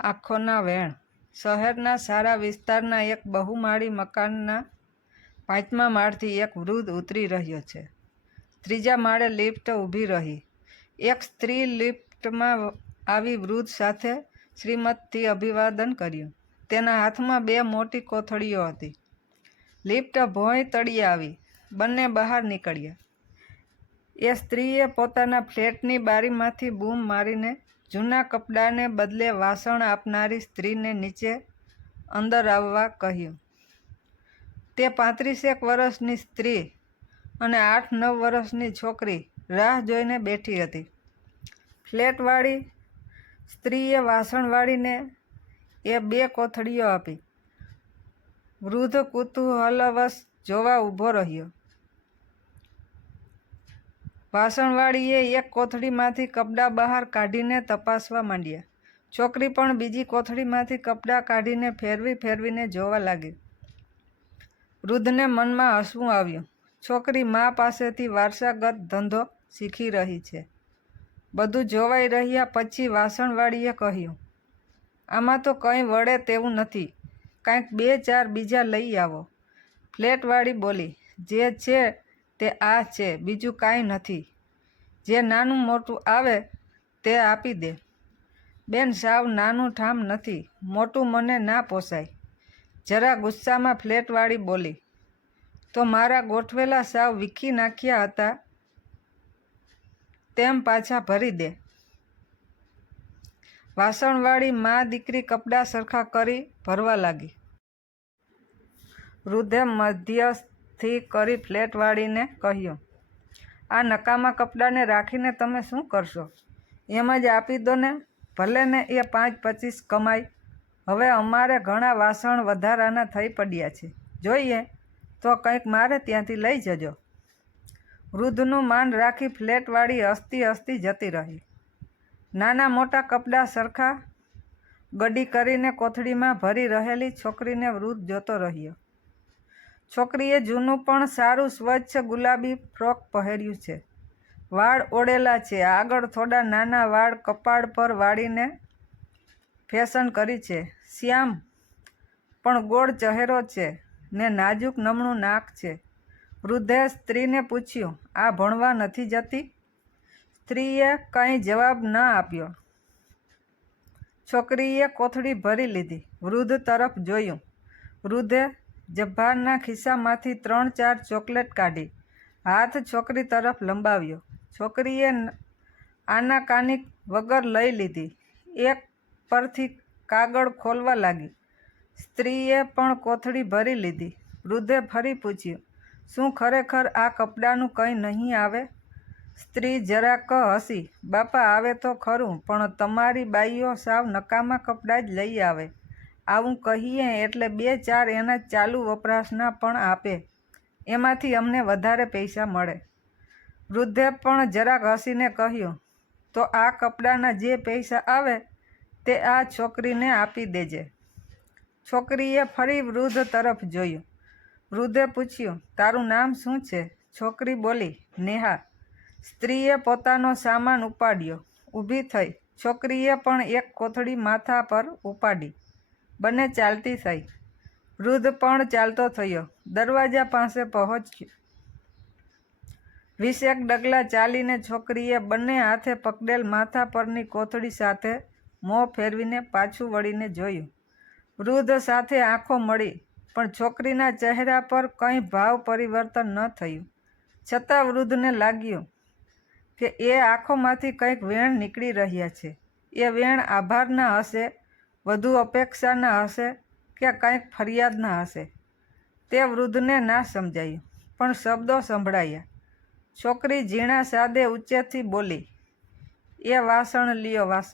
આંખોના વેણ. શહેરના સારા વિસ્તારના એક બહુમાળી મકાનના 5મા માળથી એક વૃદ્ધ ઉતરી રહ્યો છે. 3જા માળે લિફ્ટ ઊભી રહી. એક સ્ત્રી લિફ્ટમાં આવી વૃદ્ધ સાથે શ્રીમતથી અભિવાદન કર્યું. તેના હાથમાં 2 મોટી કોથળીઓ હતી. લિફ્ટ ભોંય તળિયે આવી. બંને બહાર નીકળ્યા. એ સ્ત્રીએ પોતાના ફ્લેટની બારીમાંથી બૂમ મારીને જૂના કપડાને બદલે વાસણ આપનારી સ્ત્રીને નીચે અંદર આવવા કહ્યું. તે 35 વર્ષની સ્ત્રી અને 8-9 વર્ષની છોકરી રાહ જોઈને બેઠી હતી. ફ્લેટવાળી સ્ત્રીએ વાસણવાળીને એ 2 કોથળીઓ આપી. વૃદ્ધ કુતૂહલવશ જોવા ઊભો રહ્યો. વાસણવાળીએ એક કોથળીમાંથી કપડાં બહાર કાઢીને તપાસવા માંડ્યા. છોકરી પણ બીજી કોથળીમાંથી કપડાં કાઢીને ફેરવીને જોવા લાગી. વૃદ્ધને મનમાં હસવું આવ્યું. છોકરી મા પાસેથી વારસાગત ધંધો શીખી રહી છે. બધું જોવાઈ રહ્યા પછી વાસણવાળીએ કહ્યું, આમાં તો કંઈ વળે તેવું નથી. કાંઈક 2-4 બીજા લઈ આવો. ફ્લેટવાળી બોલી, જે છે તે આ છે, બીજું કાંઈ નથી. જે નાનું મોટું આવે તે આપી દે. બેન, સાવ નાનું ઠામ નથી. મોટું મને ના પોસાય. જરા ગુસ્સામાં ફ્લેટવાળી બોલી, તો મારા ગોઠવેલા સાવ વીખી નાખ્યા હતા તેમ પાછા ભરી દે. વાસણવાળી મા દીકરી કપડાં સરખા કરી ભરવા લાગી. વૃદ્ધે મધ્યસ્થી કરી ફ્લેટવાળીને કહ્યું, આ નકામા કપડાંને રાખીને તમે શું કરશો? એમ જ આપી દો ને. ભલે ને એ 5-25 કમાય. હવે અમારે ઘણા વાસણ વધારાના થઈ પડ્યા છે. જોઈએ તો કંઈક મારે ત્યાંથી લઈ જજો. વૃદ્ધનું માન રાખી ફ્લેટવાળી હસતી હસતી જતી રહી. નાના મોટા કપડાં સરખા ગડી કરીને કોથળીમાં ભરી રહેલી છોકરીને વૃદ્ધ જોતો રહ્યો. છોકરીએ જૂનું પણ સારું સ્વચ્છ ગુલાબી ફ્રોક પહેર્યું છે. વાળ ઓળેલા છે. આગળ થોડા નાના વાળ કપાળ પર વાળીને ફેશન કરી છે. શ્યામ પણ ગોળ ચહેરો છે ને નાજુક નમણું નાક છે. વૃદ્ધે સ્ત્રીને પૂછ્યું, આ ભણવા નથી જતી? સ્ત્રીએ કંઈ જવાબ ન આપ્યો. છોકરીએ કોથળી ભરી લીધી. વૃદ્ધ તરફ જોયું. વૃદ્ધે ઝભ્ભાના ખિસ્સામાંથી 3-4 ચોકલેટ કાઢી હાથ છોકરી તરફ લંબાવ્યો. છોકરીએ આનાકાની વગર લઈ લીધી. એક પરથી કાગળ ખોલવા લાગી. સ્ત્રીએ પણ કોથળી ભરી લીધી. વૃદ્ધે ફરી પૂછ્યું, શું ખરેખર આ કપડાંનું કંઈ નહીં આવે? સ્ત્રી જરાક હસી. બાપા, આવે તો ખરું, પણ તમારી બાઈઓ સાવ નકામા કપડાં જ લઈ આવે. આવું કહીએ એટલે 2-4 એના ચાલુ વપરાશના પણ આપે. એમાંથી અમને વધારે પૈસા મળે. વૃદ્ધે પણ જરાક હસીને કહ્યું, તો આ કપડાંના જે પૈસા આવે તે આ છોકરીને આપી દેજે. છોકરીએ ફરી વૃદ્ધ તરફ જોયું. વૃદ્ધે પૂછ્યું, તારું નામ શું છે? છોકરી બોલી, નેહા. સ્ત્રીએ પોતાનો સામાન ઉપાડ્યો. ઊભી થઈ. છોકરીએ પણ એક કોથળી માથા પર ઉપાડી. બંને ચાલતી થઈ. વૃદ્ધ પણ ચાલતો થયો. દરવાજા પાસે પહોંચ્યો. 20 ડગલા ચાલીને છોકરીએ બંને હાથે પકડેલ માથા પરની કોથળી સાથે મોં ફેરવીને પાછું વળીને જોયું. વૃદ્ધ સાથે આંખો મળી, પણ છોકરીના ચહેરા પર કંઈ ભાવ પરિવર્તન ન થયું. છતાં વૃદ્ધને લાગ્યું કે એ આંખોમાંથી કંઈક વેણ નીકળી રહ્યા છે. એ વેણ આભારના હશે, વધુ અપેક્ષાના હશે કે કંઈક ફરિયાદના હશે. તે વૃદ્ધને ના સમજાયું, પણ શબ્દો સંભળાયા. છોકરી ઝીણા સાદે ઊંચેથી બોલી, એ વાસણ લ્યો, વાસણ.